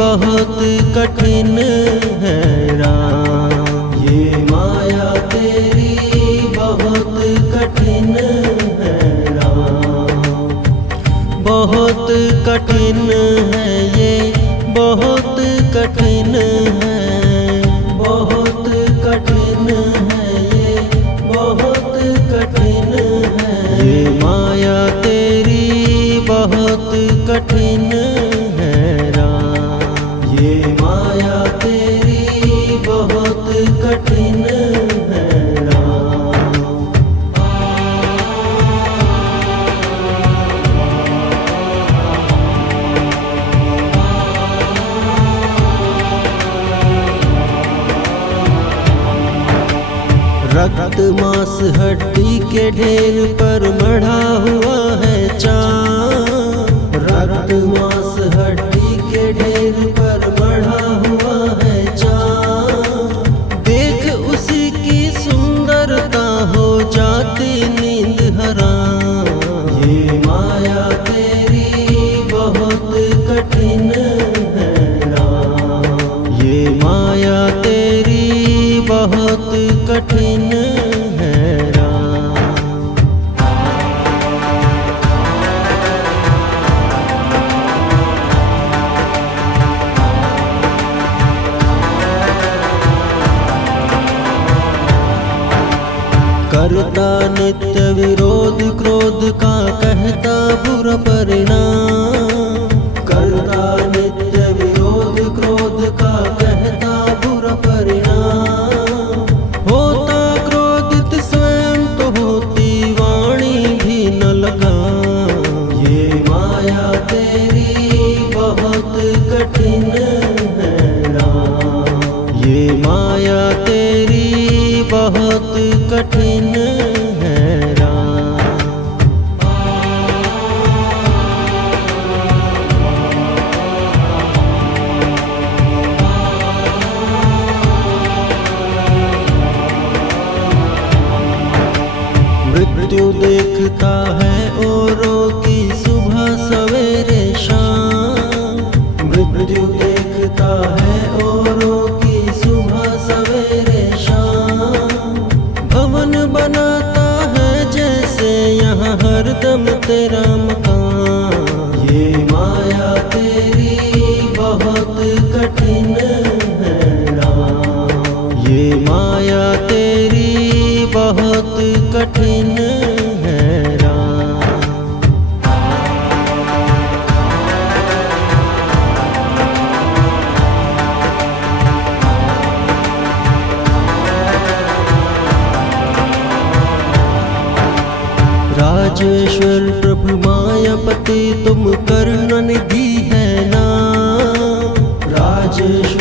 बहुत कठिन है राम। ये माया तेरी बहुत कठिन है राम। बहुत कठिन है ये, बहुत कठिन है, बहुत कठिन है ये, बहुत कठिन है। ये माया तेरी बहुत कठिन है राम। ये माया तेरी बहुत कठिन है राम। रक्त मांस हड्डी के ढेर पर मढ़ा हुआ है चाँद। रक्त मांस हड्डी के ढेर पर मढ़ा हुआ है चाँद। देख उसी की सुंदरता हो जाती नींद हराम। ये माया तेरी बहुत कठिन है राम। ये माया तेरी बहुत कठिन है राम। करता नित्य विरोध क्रोध का कहता बुरा परिणाम। करता नित्य विरोध क्रोध का कहता बुरा परिणाम। होता क्रोधित स्वयं तो होती वाणी भी न लगा। ये माया तेरी बहुत कठिन है राम। ये माया तेरी बहुत कठिन है राम। मृत्यु देखता है औरों की सुबह सवेरे शाम। मृत्यु देखता है औरों की सुबह सवेरे शाम। भवन बनाता है जैसे यहाँ हरदम तेरा मकान। ये माया तेरी बहुत कठिन है राम। ये माया तेरी बहुत कठिन है राम। राजेश्वर प्रभु मायापति तुम करुणा निधि है नाम। राजेश्वर